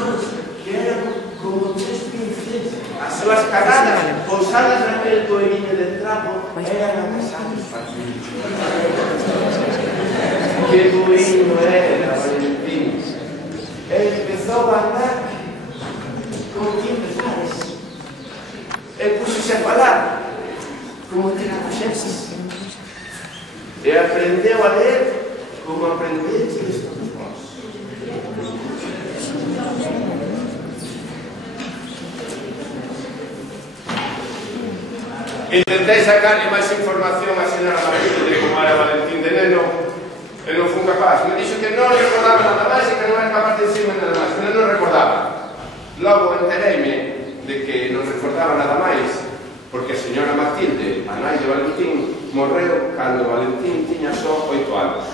irmáns que eran como tres princesas. As súas cagadas, pousadas naquele coelhinho de trapo, eran agasados partidos. Que boinho era, Valentín. Ele empezou a andar como ti empezares. E puxose a falar como ti puxeses. E aprendeu a ler como aprendeches todos vós. Intentei sacarle máis información a señora Matilde de como era Valentín de neno e non fun capaz. Me dixo que non recordaba nada máis e que non era capaz de decirme nada máis, que non recordaba. Logo entereime de que non recordaba nada máis porque a señora Matilde, a nai de Valentín, morreu cando Valentín tiña só 8 anos.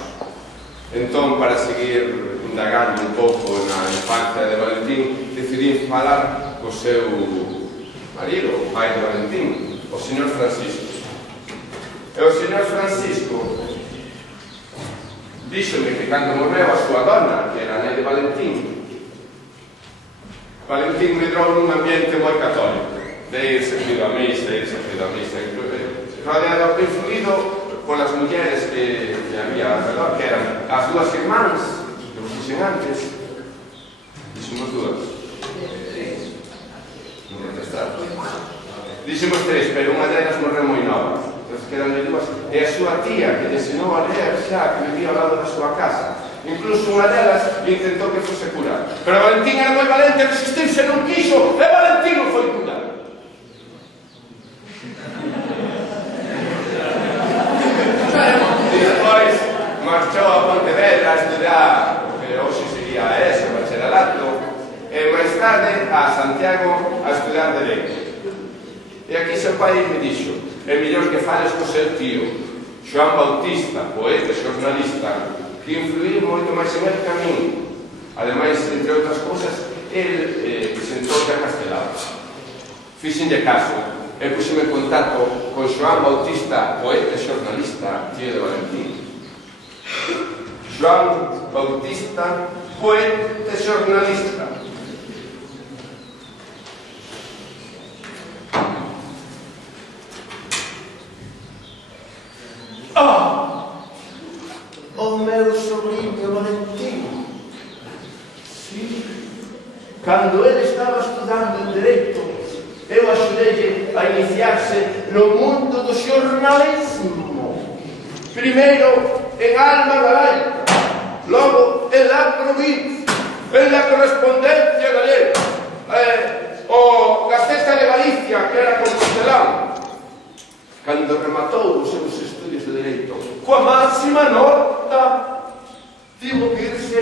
Entón, para seguir indagando un pouco na infancia de Valentín, decidí falar co seu marido, o pai de Valentín, o señor Francisco. E o señor Francisco díxome que cando morreu a súa dona, que era a nai de Valentín, Valentín medrou nun ambiente moi católico, de ir seguido a misa, rodeado, influído polas mulleres que había alrededor, que eran as dúas irmáns, que vos dixen antes, dixemos dúas, non contestaron. Dixemos tres, pero unha delas morreu moi nova. Entón quedan de dúas. E a súa tía, que lle ensinou a ler xa, que vivía ao lado da súa casa. Incluso unha delas intentou que fose curar. Pero Valentín era moi valente, resistirse non quixo, e Valentín non foi curar. Despois marchou a Pontevedra a estudar o que hoxe sería eso, bacharelato, e máis tarde a Santiago a estudar Dereito. E aquí seu pai me dixo: é mellor que fales co seu tío, Xoán Bautista, poeta e xornalista, que influiu moito máis en el que a min. Ademais, entre outras cousas, el presentou a Castelao. Fixenlle caso e puxeme en contacto con Xoán Bautista, poeta e xornalista, tío de Valentín. Xoán Bautista, poeta e xornalista. O meu sobrinho Valentín. Sí. Cando ele estaba estudando en Dereito, eu axudei a iniciarse no mundo do xornalismo. Primeiro en Alma Galaica, logo en La Provincia, en La Correspondencia Galega, o Gaceta de Galicia, que era Compostelán. Cando rematou os seus estudios de Dereito coa máxima nota, tivo que irse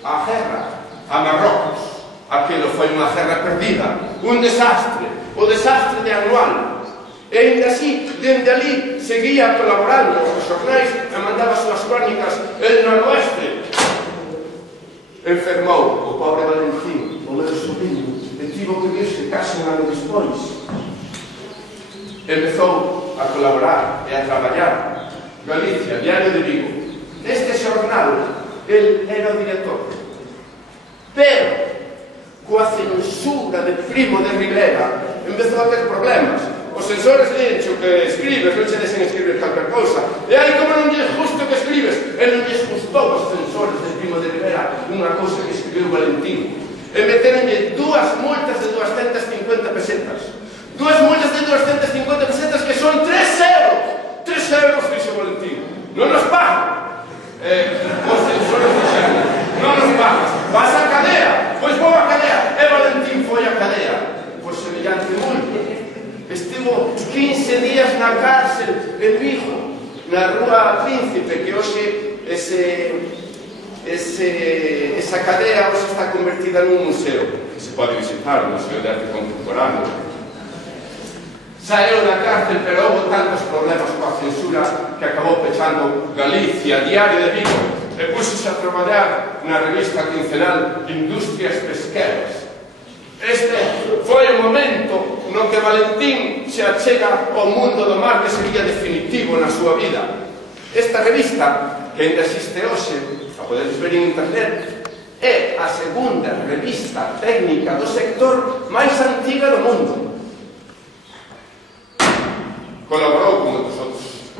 á guerra, a Marrocos. Aquilo foi unha guerra perdida, un desastre, o desastre de Anual. E ainda así, dende ali, seguía colaborando con os xornais e mandaba as súas crónicas El Noroeste. Enfermou o pobre Valentín, o meu sobrinho, e tivo que irse case un ano despois. Empezou a colaborar e a traballar Galicia, Diario de Vigo. Neste xornal, el era o director. Pero, coa censura de Primo de Rivera, empezou a ter problemas. Os censores leen o que escribes, non se desen escribir calquer cousa. E aí, como non lles justo que escribes, e non lles gustou aos censores de Primo de Rivera unha cousa que escribiu Valentín. E meteronlle dúas multas de 250 pesetas. Dúas multas de 250 pesetas que son 3 euros. 3 euros, dixo Valentín. Non nos pagan. Os censores dixeron: non nos pagas. Vas á cadea. Pois vou á cadea. E Valentín foi á cadea. Por semellante multa. Estivo 15 días na cárcel en Vigo, na Rúa Príncipe, que hoxe esa cadea hoxe está convertida nun museo que se pode visitar, un museo de arte contemporáneo. Saeu da cárcel, pero houve tantos problemas coa censura que acabou pechando Galicia, Diario de Vigo, e puxose a traballar na revista quincenal Industrias Pesqueras. Este foi o momento no que Valentín se achega ao mundo do mar que sería definitivo na súa vida. Esta revista, que ainda existe hoxe, a podedes ver en internet, é a segunda revista técnica do sector máis antiga do mundo. Colaborou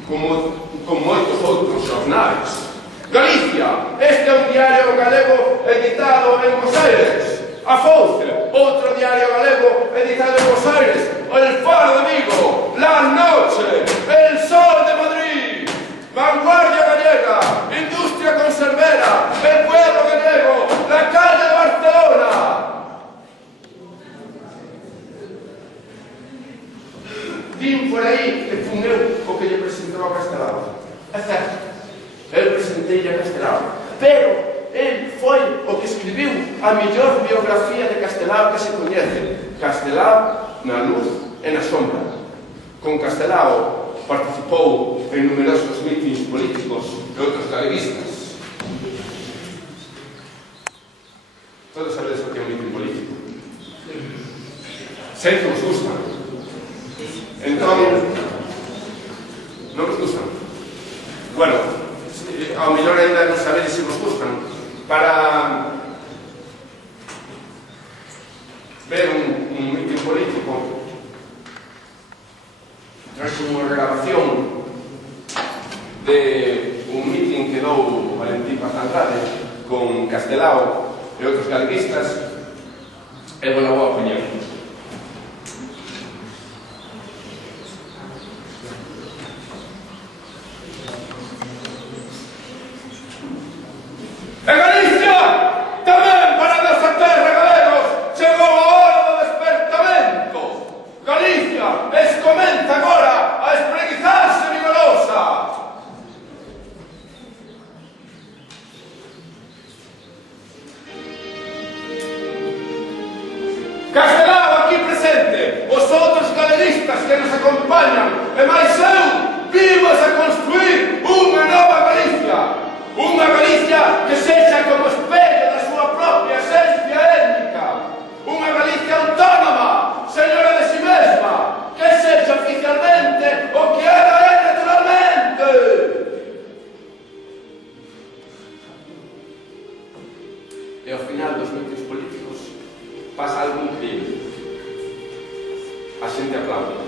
con moitos outros xornais. Galicia, este é un diario galego editado en Buenos Aires. A Fouce, outro diario galego editado en Buenos Aires. El Faro de Vigo, La Noche, El Sol de Madrid, Vanguardia Gallega, Industria Conservera, El Pueblo Gallego, La Calle de Barcelona. Vim por aí que fun eu o que lle presentou a Castelao. É certo, eu presentei a Castelao, pero el foi o que escribiu a mellor biografía de Castelao que se coñece. Castelao na luz e na sombra. Con Castelao participou en numerosos mítins políticos de outros galeguistas. Todos sabedes o que é un mítin político. Sei que vos gustan. Entón, non vos gustan. Bueno, ao mellor ainda non sabedes se vos gustan. Para ver un mítin político, traxe unha grabación de un mítin que dou Valentín Paz Andrade con Castelao e outros galeguistas, e vou a poñer. E Galicia, tamén para a nosa terra, galegos, chegou a hora do despertamento. Galicia comeza agora a espreguizarse vigorosa. Castelao aquí presente, os outros galeguistas que nos acompañan, e máis eu, vimos a construir unha nova Galicia. Unha Galicia que sexa como espello da súa propia esencia étnica. Unha Galicia autónoma, señora de si mesma, que sexa oficialmente o que ela é naturalmente. E ao final dos mítins políticos pasa algo increíble. A xente aplaude.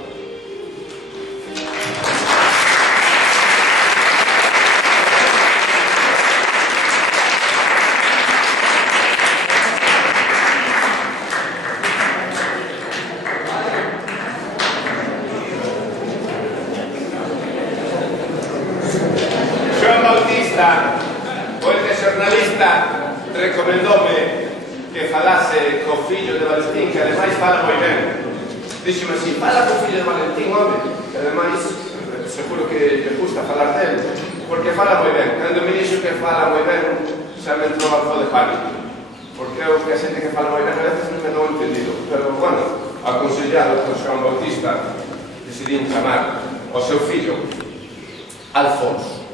O este xornalista recomendoume que falase co fillo de Valentín, que ademais fala moi ben. Díxome así, fala co fillo de Valentín, home, que ademais seguro que lle gusta falar del, porque fala moi ben. Cando me dixo que fala moi ben, xa me entrou algo de pánico, porque eu que a xente que fala moi ben a veces non me dou entendido. Pero, bueno, aconsellado por Xoán Bautista, decidín chamar ao seu fillo Alfonso.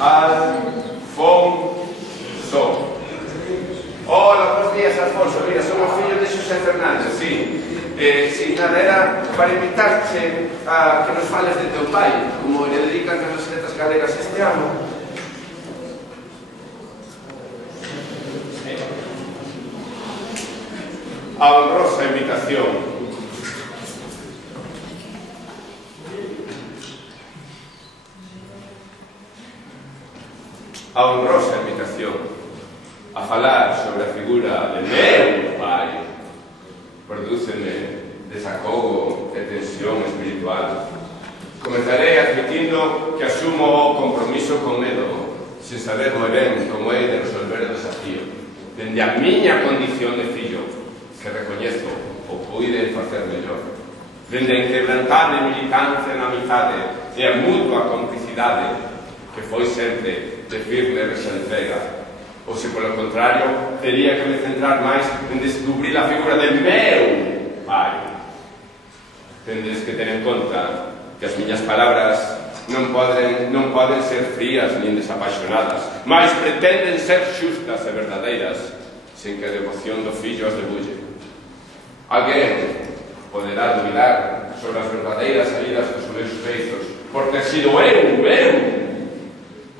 Alfonso. Hola, buenos días, Alfonso. Mira, somos fillos de Xosé Fernández, sí. Sí, nada, era para invitarte a que nos fales de teu pai, como le dedican as letras galegas este ano. A honrosa invitación. A honrosa invitación a falar sobre a figura de meu pai prodúceme desacogo e tensión espiritual. Comezarei admitindo que asumo o compromiso con medo, sen saber moi ben como é de resolver o desafío, dende a miña condición de fillo, que recoñezo o puide facer mellor, dende a inquebrantable militancia na amizade e a mutua complicidade que foi sempre de firme resalfega, ou se polo contrario teria que me centrar máis en descubrir a figura de meu pai. Tendes que ter en conta que as miñas palabras non poden ser frías nin desapaixonadas, mas pretenden ser xustas e verdadeiras, sen que a devoción do fillo as debulle. Alguén poderá dubidar sobre as verdadeiras saídas dos meus feitos, porque he sido eu,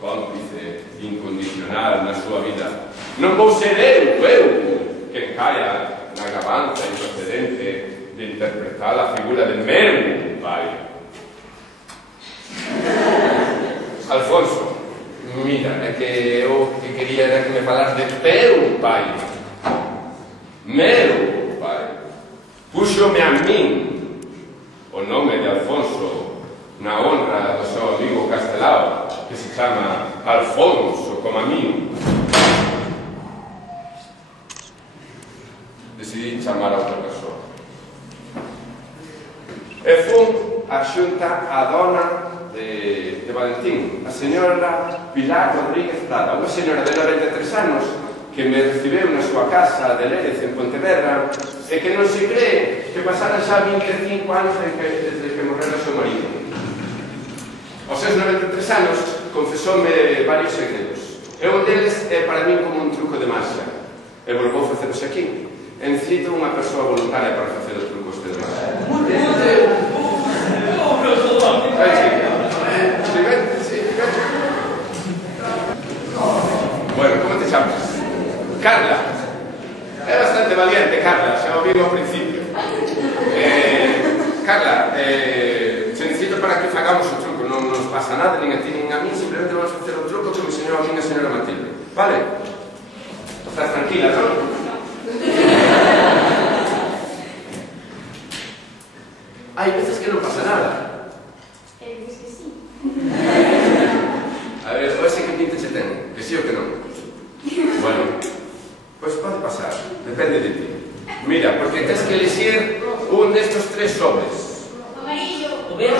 cómplice incondicional na na súa vida. Non vou ser eu, quen caia na gabanza improcedente de interpretar a figura de meu pai. Alfonso, mira, é que eu que quería era que me falas de teu pai. Meu pai. Púxome a min o nome de Alfonso na honra do seu amigo Castelao, que se chama Alfonso, como a min. Decidí chamar a outra persoa. E fun a xunta a dona de Valentín, a señora Pilar Rodríguez Prada, unha señora de 93 anos que me recibeu na súa casa de Lérez, en Pontevedra, e que non se cree que pasaran xa 25 anos desde que morrera o seu marido. Aos seus 93 anos confesoume varios segredos, e un deles é para min como un truco de magia, e volvou faceros aquí. Necesito unha persoa voluntaria para facer o truco este de magia. Bueno, como te chamas? Carla. É bastante valiente, Carla, xa o vivo ao principio. Carla, se necesito para que fagamos o truco, non nos pasa nada, nin a ti nin a mí, simplemente vamos a facer o truco que me enseñou a mí a señora Matilde. Vale? Estás tranquila, non? Hai veces que non pasa nada. Dices que sí. A ver, o ese que pinte se ten, que sí ou que non? Bueno, pois pode pasar, depende de ti. Mira, porque tens que elegir un destos tres sobres. Amarillo. O verde.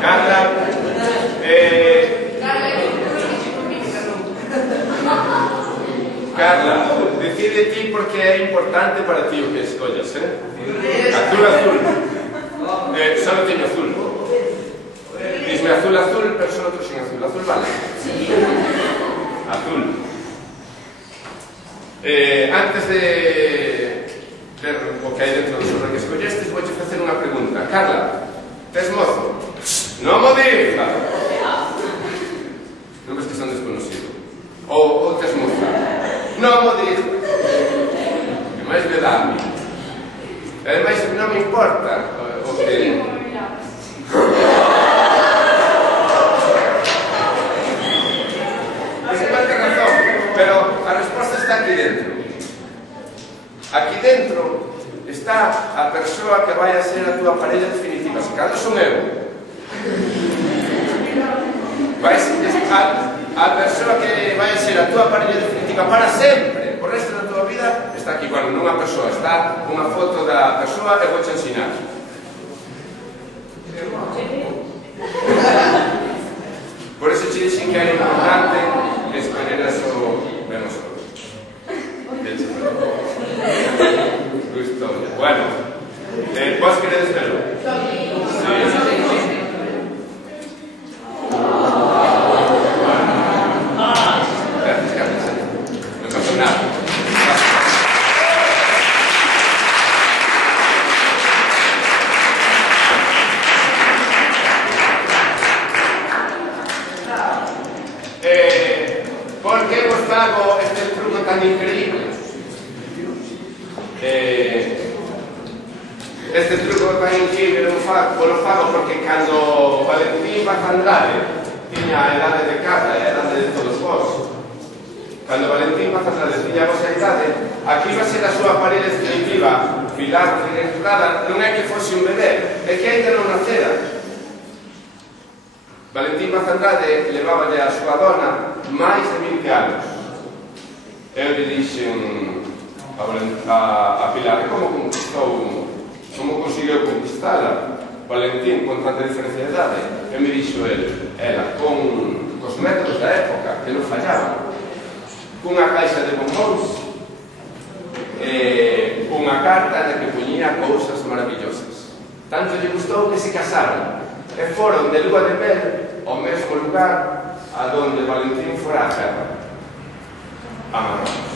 Carla, Carla, decide ti porque é importante para ti o que escollas, Azul. Solo teño azul. Disme azul, pero son outro sin azul. Azul vale? Sí. Azul. Antes de ver o que hai dentro do sobre que escollestes, vou facer unha pregunta. Carla, tes mozo? Non mo digas! Non ves que son desconocido? Ou tes moza? Non mo digas! Que máis me dá a mí? E máis non me importa o que... Pero a resposta está aquí dentro. Aquí dentro está a persoa que vai a ser a túa parella definitiva. Se cando son eu. Vai ser a persoa que vai a ser a túa parella definitiva para sempre. O resto da túa vida está aquí. Bueno, non a persoa, está unha foto da persoa e vou te ensinar. Por eso te dixen que é importante escoller eso menos solo. Gusto. Bueno, vos queredes verlo? Sí. Gracias. No pasa nada. ¿Por qué vos hago este truco tan increíble? Este truco tan increíble lo fago porque cando Valentín Paz Andrade tiña a edade de casa e a edade de todos vos, cando Valentín Paz Andrade tiña a vosa idade, aquí va a ser a súa parella definitiva, Pilar Rodríguez Prada, non é que fose un bebé, é que ainda non nacera. Valentín Paz Andrade leváballe a súa dona máis de 20 anos. Eu lle dixen a Pilar, como conseguiu conquistala Valentín con tanta diferencia de idade? E me dixo ela, con os métodos da época, que non fallaban, cunha caixa de bombóns e unha carta na que poñía cousas maravillosas. Tanto lle gustou que se casaron e foron de lúa de mel ao mesmo lugar a donde Valentín fora a guerra, a Marrocos.